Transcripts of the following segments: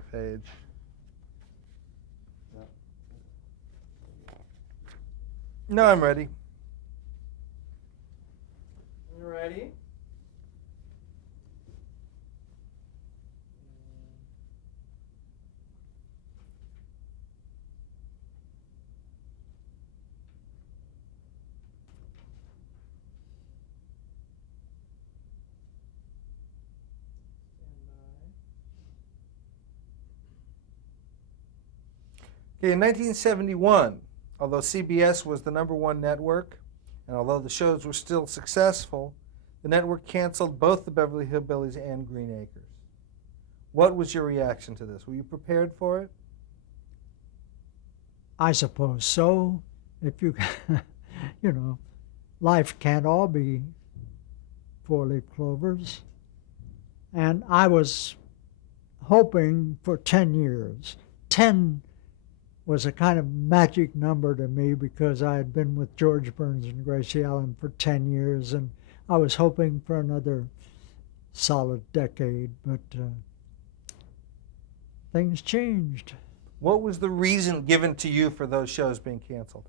my page. No, I'm ready. You ready? Okay, in 1971, although CBS was the #1 network, and although the shows were still successful, the network canceled both the Beverly Hillbillies and Green Acres. What was your reaction to this? Were you prepared for it? I suppose so. If you, you know, life can't all be four-leaf clovers. And I was hoping for 10 years. 10 was a kind of magic number to me because I had been with George Burns and Gracie Allen for 10 years, and I was hoping for another solid decade, but things changed. What was the reason given to you for those shows being canceled?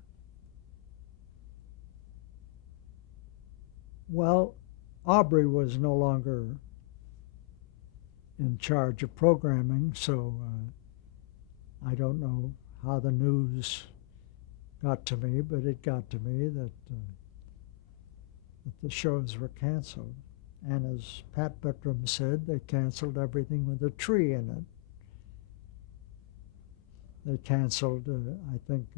Well, Aubrey was no longer in charge of programming, so I don't know how the news got to me, but it got to me that the shows were canceled. And as Pat Buttram said, they canceled everything with a tree in it. They canceled, I think,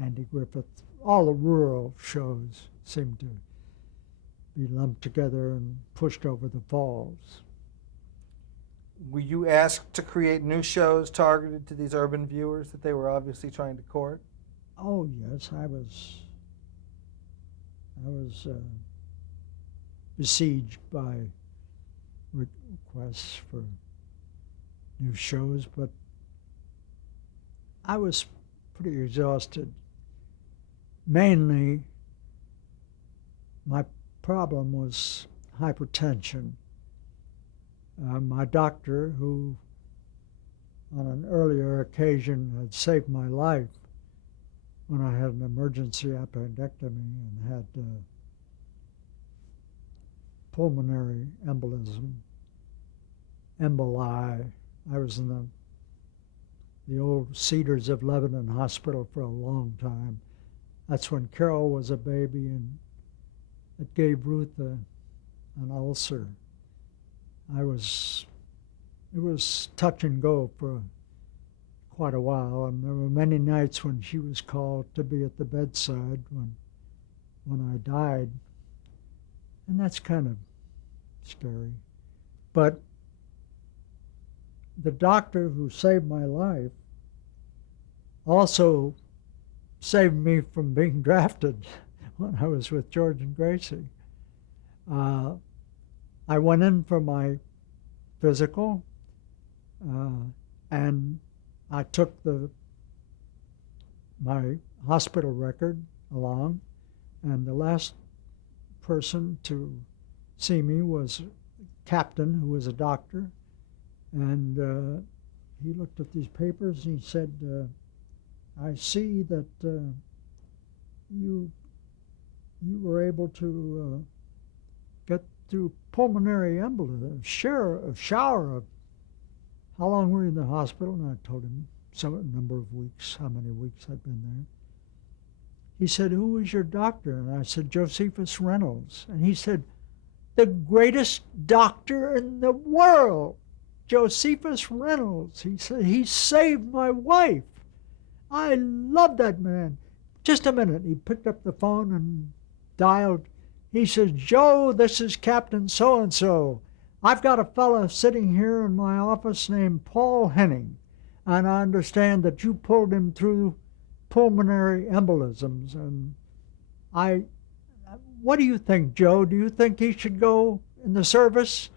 Andy Griffith. All the rural shows seemed to be lumped together and pushed over the falls. Were you asked to create new shows targeted to these urban viewers that they were obviously trying to court? Oh yes, I was besieged by requests for new shows, but I was pretty exhausted. Mainly, my problem was hypertension. My doctor, who on an earlier occasion had saved my life when I had an emergency appendectomy and had pulmonary embolism, emboli. I was in the old Cedars of Lebanon Hospital for a long time. That's when Carol was a baby, and it gave Ruth an ulcer. It was touch and go for quite a while, and there were many nights when she was called to be at the bedside when I died, and that's kind of scary. But the doctor who saved my life also saved me from being drafted when I was with George and Gracie. I went in for my physical, and I took my hospital record along, and the last person to see me was a captain who was a doctor, and he looked at these papers and he said, I see that you were able to get through pulmonary embolism, a shower of, how long were you in the hospital? And I told him some number of weeks, how many weeks I'd been there. He said, who was your doctor? And I said, Josephus Reynolds. And he said, the greatest doctor in the world, Josephus Reynolds. He said, he saved my wife. I love that man. Just a minute. He picked up the phone and dialed. He says, Joe, this is Captain so-and-so. I've got a fella sitting here in my office named Paul Henning, and I understand that you pulled him through pulmonary embolisms. And what do you think, Joe? Do you think he should go in the service?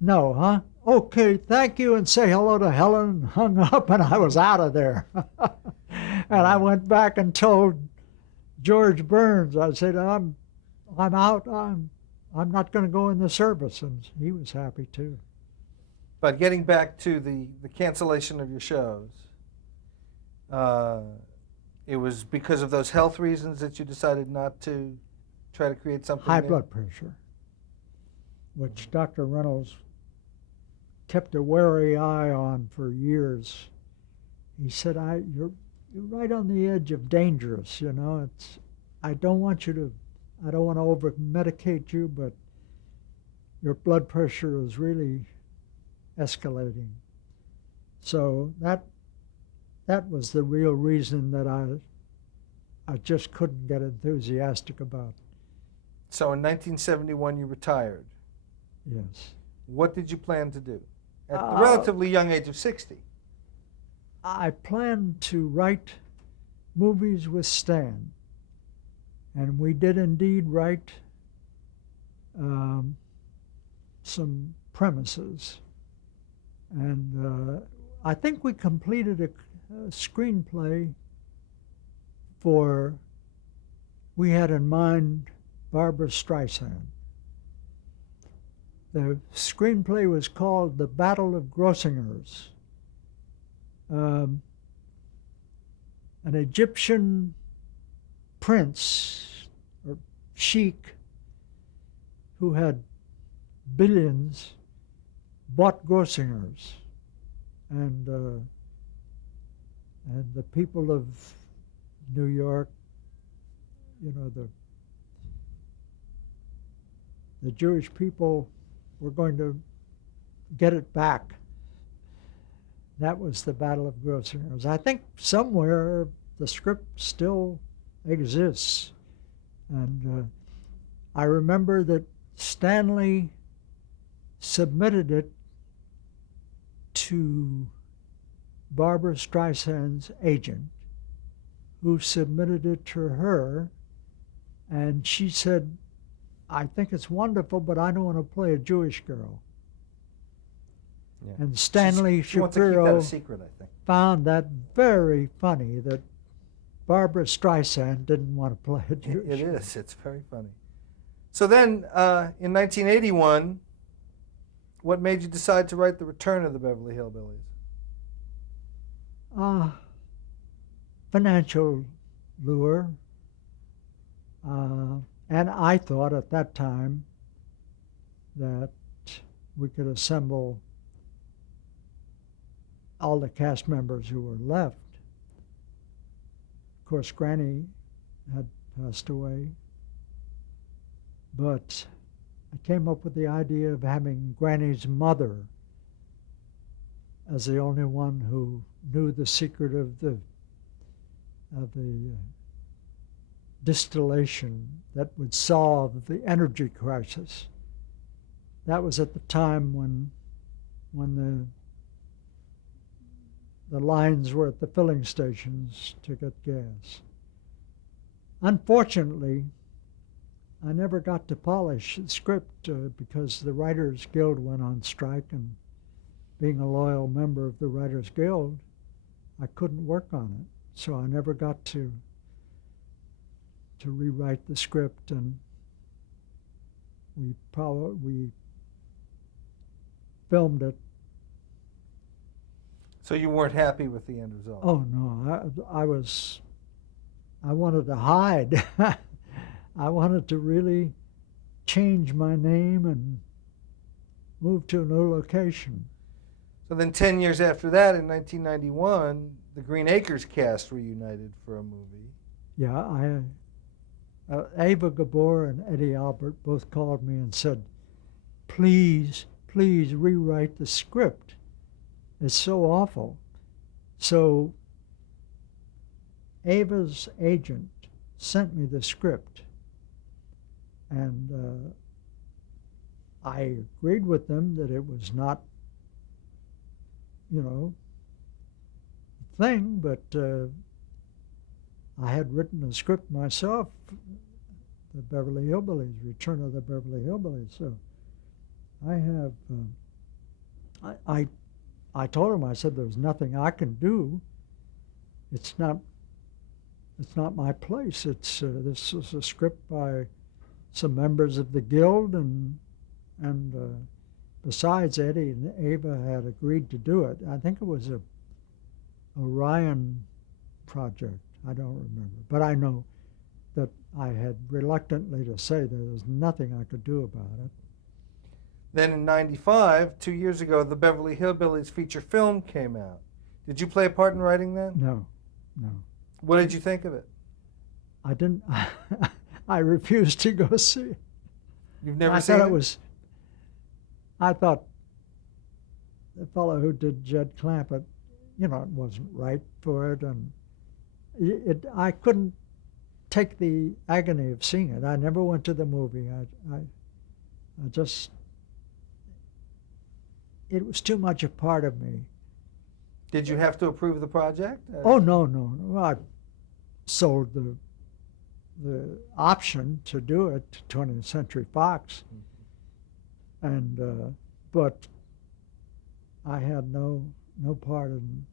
No, huh? Okay, thank you, and say hello to Helen, and hung up, and I was out of there. And I went back and told George Burns, I said, I'm out, I'm not going to go in the service, and he was happy too. But getting back to the cancellation of your shows, it was because of those health reasons that you decided not to try to create something High new? blood pressure, which Dr. Reynolds kept a wary eye on for years. He said, you're right on the edge of dangerous, you know. I don't want to over medicate you, but your blood pressure is really escalating. So that was the real reason that I just couldn't get enthusiastic about. So in 1971 you retired. Yes. What did you plan to do at the relatively young age of 60? I planned to write movies with Stan, and we did indeed write some premises. And I think we completed a screenplay we had in mind Barbra Streisand. The screenplay was called The Battle of Grossinger's. An Egyptian prince or sheik who had billions bought Grossinger's, and the people of New York, you know, the Jewish people were going to get it back. That was the Battle of Grossinger's. I think somewhere the script still exists. And I remember that Stanley submitted it to Barbra Streisand's agent, who submitted it to her, and she said, I think it's wonderful, but I don't want to play a Jewish girl. Yeah. And Stanley she wants to keep that Shapiro a secret, I think. found that very funny, that Barbra Streisand didn't want to play a Jewish It girl. is. It's very funny. So then, in 1981, what made you decide to write The Return of the Beverly Hillbillies? Financial lure. And I thought at that time that we could assemble all the cast members who were left. Of course, Granny had passed away, but I came up with the idea of having Granny's mother as the only one who knew the secret of the distillation that would solve the energy crisis. That was at the time when the lines were at the filling stations to get gas. Unfortunately, I never got to polish the script because the Writers Guild went on strike, and being a loyal member of the Writers Guild, I couldn't work on it. So I never got to rewrite the script, and we filmed it. So you weren't happy with the end result? Oh no, I wanted to hide. I wanted to really change my name and move to a new location. So then 10 years after that, in 1991, the Green Acres cast reunited for a movie. Yeah, Ava Gabor and Eddie Albert both called me and said, please rewrite the script. It's so awful. So Ava's agent sent me the script, and I agreed with them that it was not, a thing, but I had written a script myself, the Beverly Hillbillies, Return of the Beverly Hillbillies. So I have, I told him, I said, there's nothing I can do. It's not my place. This is a script by some members of the guild, and besides Eddie and Ava had agreed to do it. I think it was a Orion project. I don't remember, but I know that I had reluctantly to say there was nothing I could do about it. Then in 95, 2 years ago, the Beverly Hillbillies feature film came out. Did you play a part in writing that? No. What did you think of it? I didn't. I refused to go see it. You've never I seen thought it? it was. I thought the fellow who did Jed Clampett, it wasn't right for it, and I couldn't take the agony of seeing it. I never went to the movie. I just. It was too much a part of me. Did you have to approve the project? Oh no. I sold the option to do it to 20th Century Fox, and but I had no part in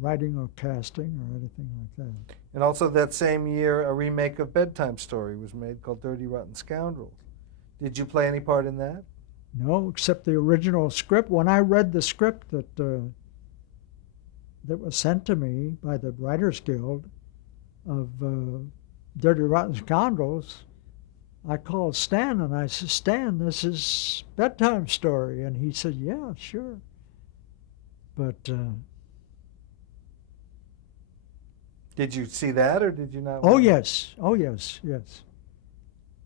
writing or casting or anything like that. And also that same year, a remake of Bedtime Story was made called Dirty Rotten Scoundrels. Did you play any part in that? No, except the original script. When I read the script that was sent to me by the Writers Guild of Dirty Rotten Scoundrels, I called Stan and I said, "Stan, this is Bedtime Story," and he said, "Yeah, sure." But did you see that, or did you not? oh yes.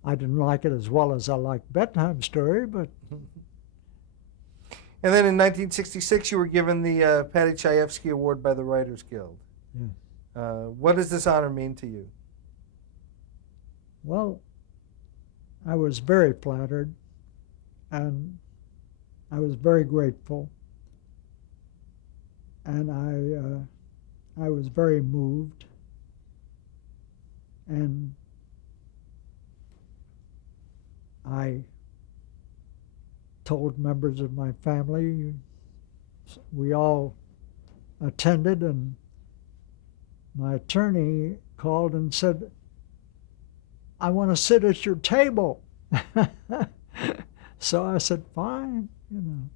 I didn't like it as well as I liked Bedtime Story, but And then in 1966, you were given the Patty Chayefsky Award by the Writers Guild. yeah. What does this honor mean to you? Well, I was very flattered, and I was very grateful, and I was very moved, and I told members of my family. We all attended, and my attorney called and said, "I want to sit at your table." So I said, "Fine."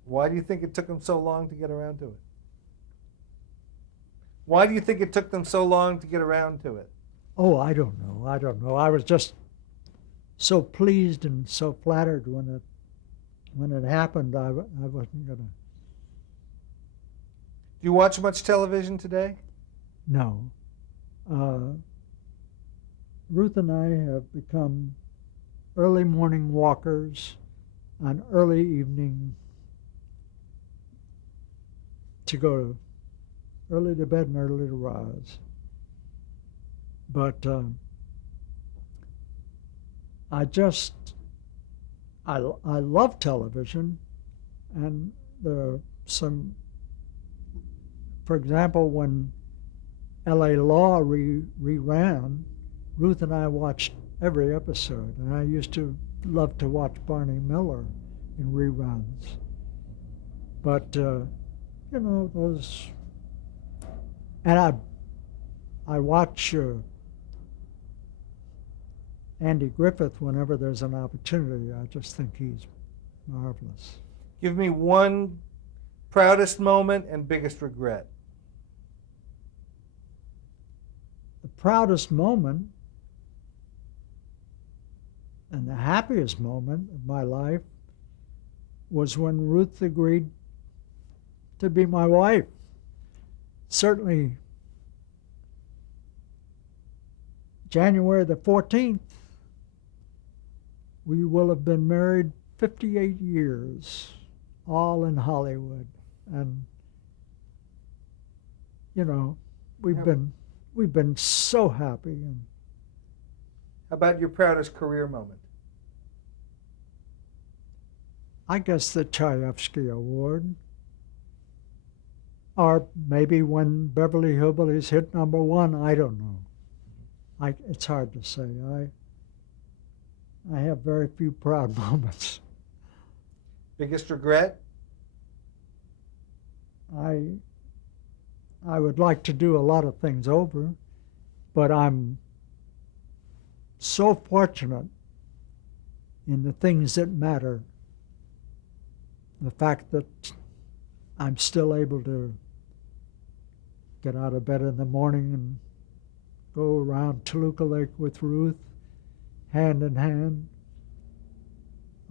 Why do you think it took them so long to get around to it? Why do you think it took them so long to get around to it? Oh, I don't know. I was just so pleased and so flattered when it happened. I wasn't gonna. Do you watch much television today? No. Ruth and I have become early morning walkers on early evening to go early to bed and early to rise. But I love television, and there are some, for example, when L.A. Law reran, Ruth and I watched every episode, and I used to love to watch Barney Miller in reruns. But those, and I watch Andy Griffith whenever there's an opportunity. I just think he's marvelous. Give me one proudest moment and biggest regret. The proudest moment and the happiest moment of my life was when Ruth agreed to be my wife. Certainly January the 14th, we will have been married 58 years, all in Hollywood. And, we've been so happy. And How about your proudest career moment? I guess the Chayefsky Award. Or maybe when Beverly Hillbillies hit #1, I don't know. It's hard to say. I have very few proud moments. Biggest regret? I would like to do a lot of things over, but I'm so fortunate in the things that matter the fact that I'm still able to get out of bed in the morning and go around Toluca Lake with Ruth, hand in hand.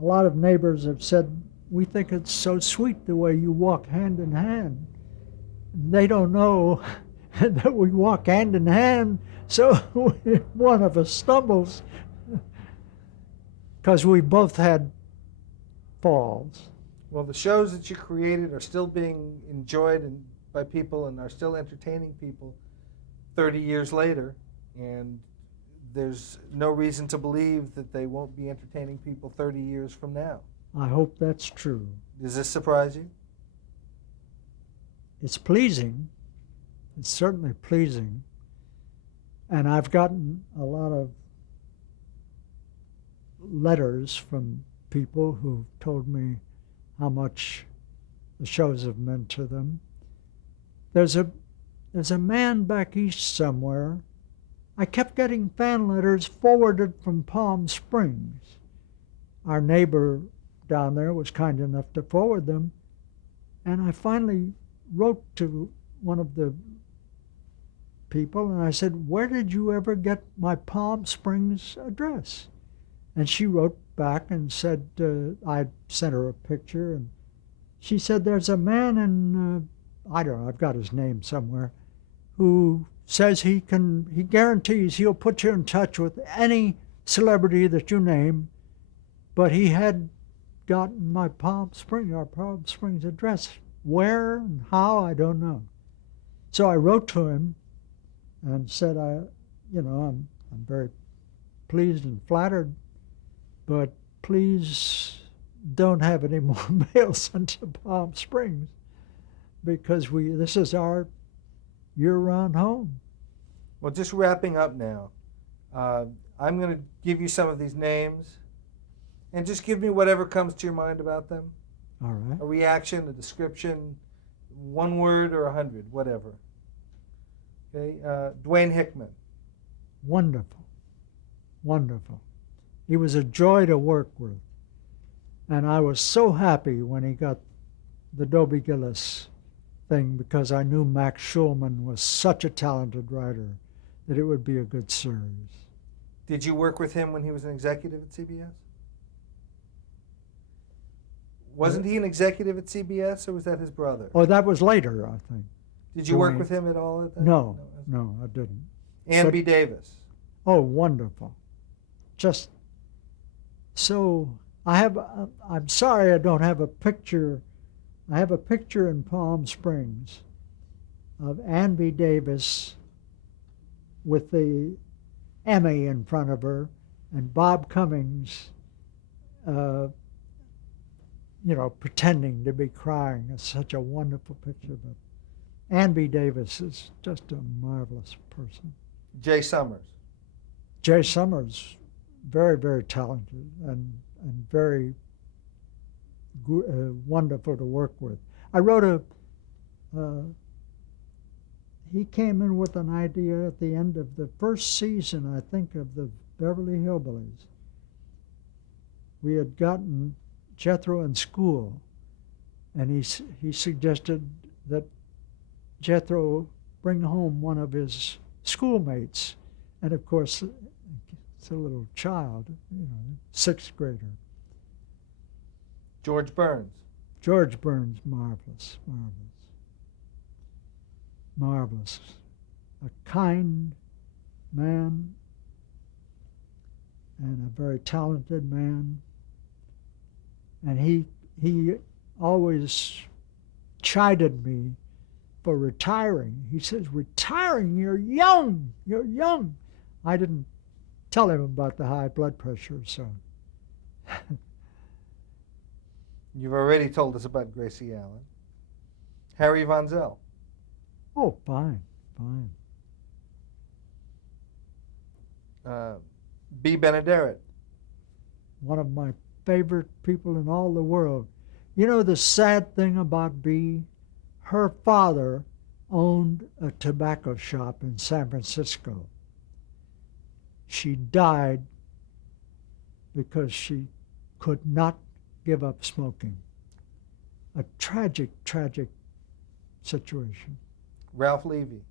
A lot of neighbors have said, we think it's so sweet the way you walk hand in hand. They don't know that we walk hand in hand, so if one of us stumbles, because we both had falls. Well, the shows that you created are still being enjoyed by people and are still entertaining people 30 years later, and there's no reason to believe that they won't be entertaining people 30 years from now. I hope that's true. Does this surprise you? It's pleasing. It's certainly pleasing. And I've gotten a lot of letters from people who've told me how much the shows have meant to them. There's a man back east somewhere. I kept getting fan letters forwarded from Palm Springs. Our neighbor down there was kind enough to forward them. And I finally wrote to one of the people and I said, where did you ever get my Palm Springs address? And she wrote back and said, I sent her a picture, and she said, there's a man in, I don't know, I've got his name somewhere, who says he guarantees he'll put you in touch with any celebrity that you name, but he had gotten our Palm Springs address. Where and how, I don't know. So I wrote to him and said, I'm very pleased and flattered, but please don't have any more mail sent to Palm Springs, because this is our year-round home. Well, just wrapping up now, I'm going to give you some of these names, and just give me whatever comes to your mind about them. All right. A reaction, a description, one word or 100, whatever. Okay, Dwayne Hickman. Wonderful, wonderful. He was a joy to work with. And I was so happy when he got the Dobie Gillis thing, because I knew Max Schulman was such a talented writer that it would be a good series. Did you work with him when he was an executive at CBS? Wasn't he an executive at CBS, or was that his brother? Oh, that was later, I think. Did you work with him at all at that? No, I didn't. Ann B. Davis. Oh, wonderful. Just so I'm sorry I don't have a picture. I have a picture in Palm Springs of Ann B. Davis with the Emmy in front of her, and Bob Cummings, pretending to be crying. It's such a wonderful picture. But Ann B. Davis is just a marvelous person. Jay Summers. Jay Summers, very, very talented and very wonderful to work with. I wrote he came in with an idea at the end of the first season, I think, of the Beverly Hillbillies. We had gotten Jethro in school, and he suggested that Jethro bring home one of his schoolmates, and of course, it's a little child, sixth grader. George Burns. George Burns, marvelous, marvelous, marvelous. A kind man and a very talented man. And he always chided me for retiring. He says, retiring, you're young. I didn't tell him about the high blood pressure, so. You've already told us about Gracie Allen. Harry Von Zell. Oh, fine. B. Benaderet. One of my favorite people in all the world. You know the sad thing about Bea? Her father owned a tobacco shop in San Francisco. She died because she could not give up smoking. a tragic, tragic situation. Ralph Levy.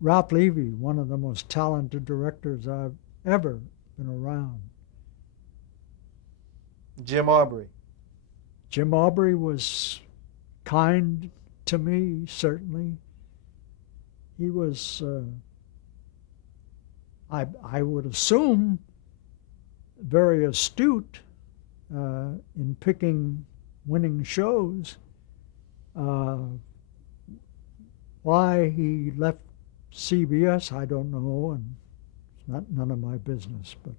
Ralph Levy, one of the most talented directors I've ever been around. Jim Aubrey. Jim Aubrey was kind to me, certainly. He was, I would assume, very astute in picking winning shows. Why he left CBS, I don't know, and it's none of my business. But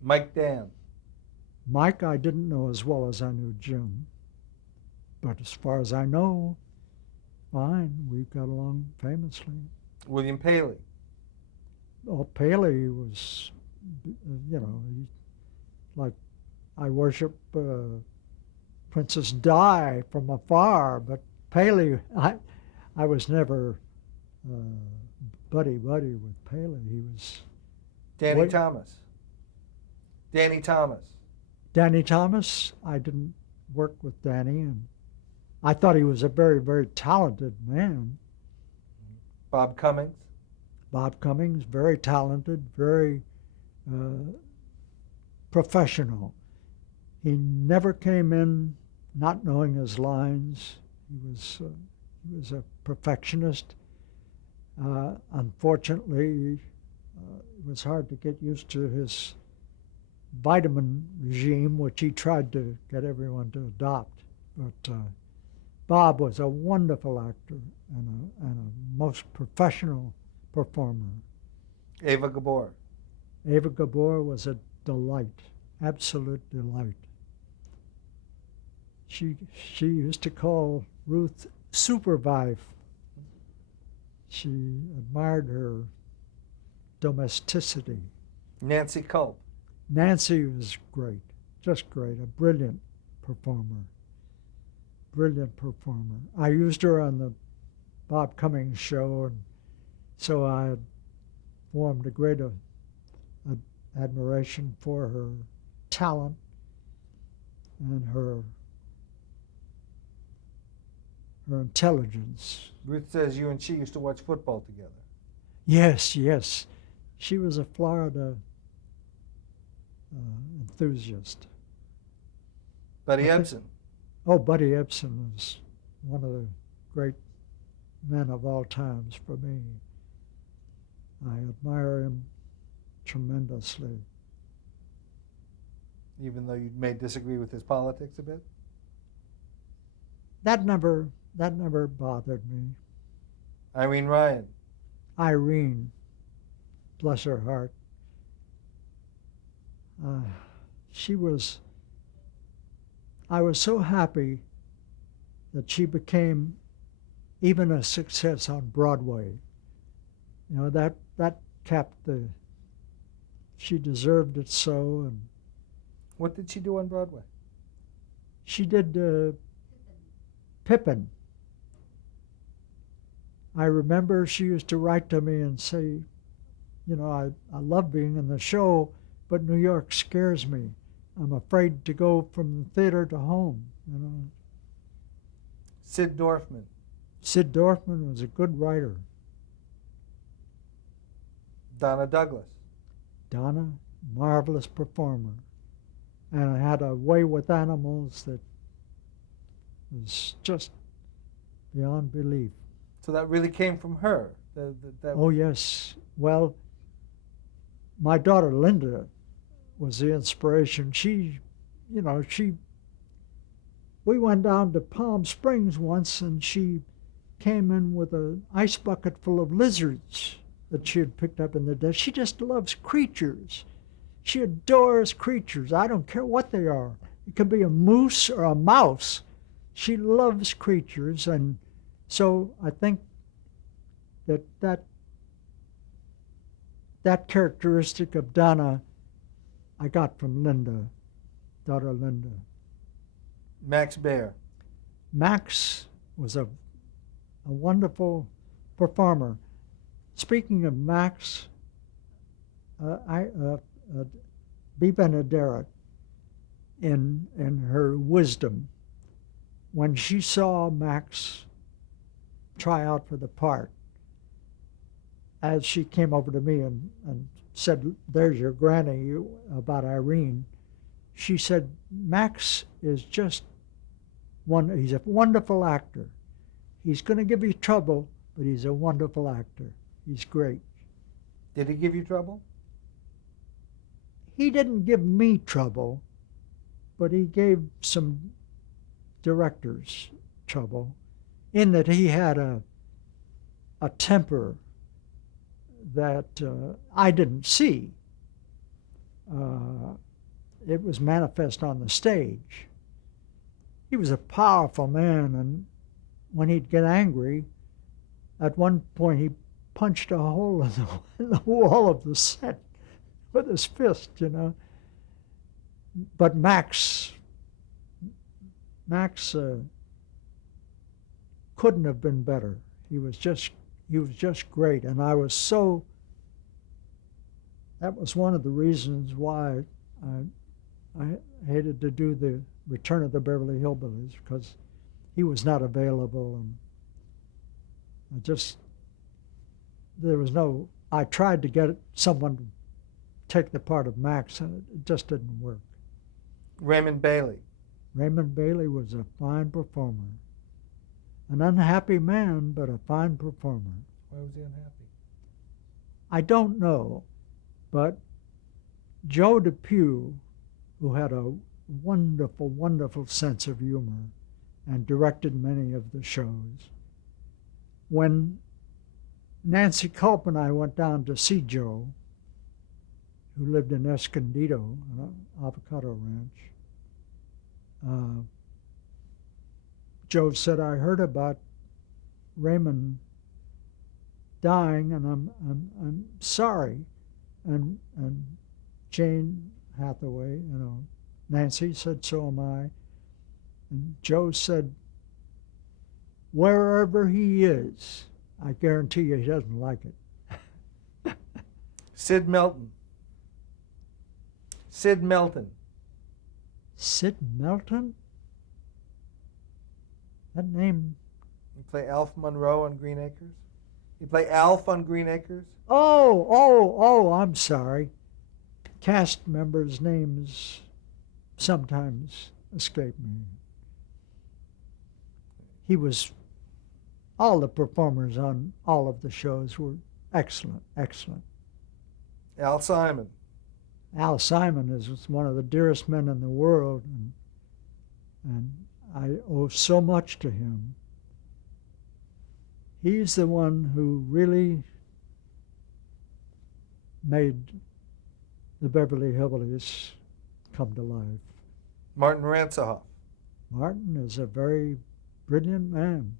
Mike Dan. Mike, I didn't know as well as I knew Jim. But as far as I know, fine, we got along famously. William Paley. Well, Paley was, like I worship Princess Di from afar, but Paley, I was never buddy with Paley. He was Danny Thomas. Danny Thomas. Danny Thomas. I didn't work with Danny, and I thought he was a very, very talented man. Bob Cummings. Bob Cummings, very talented, very professional. He never came in not knowing his lines. He was a perfectionist. Unfortunately, it was hard to get used to his vitamin regime, which he tried to get everyone to adopt. But Bob was a wonderful actor and a most professional performer. Ava Gabor. Ava Gabor was a delight, absolute delight. She used to call Ruth Supervive. She admired her domesticity. Nancy Culp. Nancy was great, just great, a brilliant performer. Brilliant performer. I used her on the Bob Cummings show, and so I had formed a great admiration for her talent and her intelligence. Ruth says you and she used to watch football together. Yes, yes. She was a Florida enthusiast. Buddy Ebsen. Oh, Buddy Ebsen was one of the great men of all times for me. I admire him tremendously. Even though you may disagree with his politics a bit? That never bothered me. Irene Ryan. Irene, bless her heart. I was so happy that she became even a success on Broadway. You know, that kept she deserved it so. And What did she do on Broadway? she did Pippin. I remember she used to write to me and say, I love being in the show, but New York scares me. I'm afraid to go from the theater to home. Sid Dorfman. Sid Dorfman was a good writer. Donna Douglas. Donna, marvelous performer. And had a way with animals that was just beyond belief. So that really came from her. Oh, yes. Well, my daughter Linda was the inspiration. We went down to Palm Springs once, and she came in with an ice bucket full of lizards that she had picked up in the desert. She just loves creatures. She adores creatures. I don't care what they are. It could be a moose or a mouse. She loves creatures, and so I think that characteristic of Donna I got from Linda, daughter Linda. Max Baer. Max was a wonderful performer. Speaking of Max, Bea Benaderet, in her wisdom, when she saw Max try out for the part, as she came over to me and said, "There's your granny," about Irene, she said, "Max is just he's a wonderful actor. He's going to give you trouble, but he's a wonderful actor. He's great." Did he give you trouble? He didn't give me trouble, but he gave some directors trouble, in that he had a temper that I didn't see. It was manifest on the stage. He was a powerful man, and when he'd get angry, at one point he punched a hole in the wall of the set with his fist, you know. But Max couldn't have been better. He was just great, and that was one of the reasons why I hated to do the Return of the Beverly Hillbillies, because he was not available, and I tried to get someone to take the part of Max, and it just didn't work. Raymond Bailey. Raymond Bailey was a fine performer. An unhappy man, but a fine performer. Why was he unhappy? I don't know, but Joe Depew, who had a wonderful, wonderful sense of humor and directed many of the shows, when Nancy Culp and I went down to see Joe, who lived in Escondido, on an avocado ranch, Joe said, "I heard about Raymond dying, and I'm sorry." And Jane Hathaway, Nancy said, "So am I." And Joe said, "Wherever he is, I guarantee you he doesn't like it." Sid Melton. Sid Melton. Sid Melton? That name. You play Alf Monroe on Green Acres? You play Alf on Green Acres? Oh, I'm sorry. Cast members' names sometimes escape me. All the performers on all of the shows were excellent, excellent. Al Simon. Al Simon is one of the dearest men in the world, and I owe so much to him. He's the one who really made the Beverly Hillbillies come to life. Martin Ransohoff. Martin is a very brilliant man.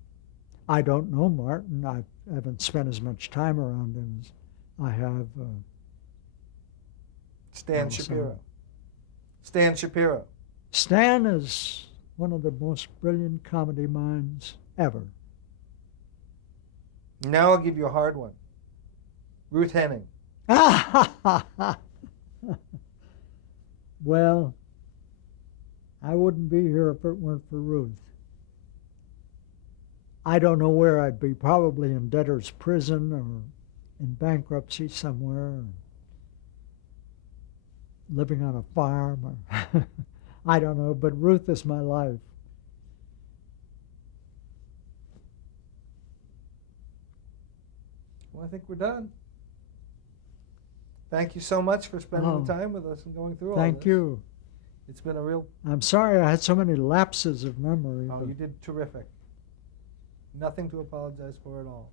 I don't know Martin. I haven't spent as much time around him as I have. Stan Shapiro. Stan Shapiro. Stan is one of the most brilliant comedy minds ever. Now I'll give you a hard one. Ruth Henning. Well, I wouldn't be here if it weren't for Ruth. I don't know where I'd be, probably in debtor's prison or in bankruptcy somewhere, or living on a farm, or I don't know, but Ruth is my life. Well, I think we're done. Thank you so much for spending the time with us and going through all this. Thank you. It's been a real... I'm sorry I had so many lapses of memory. Oh, you did terrific. Nothing to apologize for at all.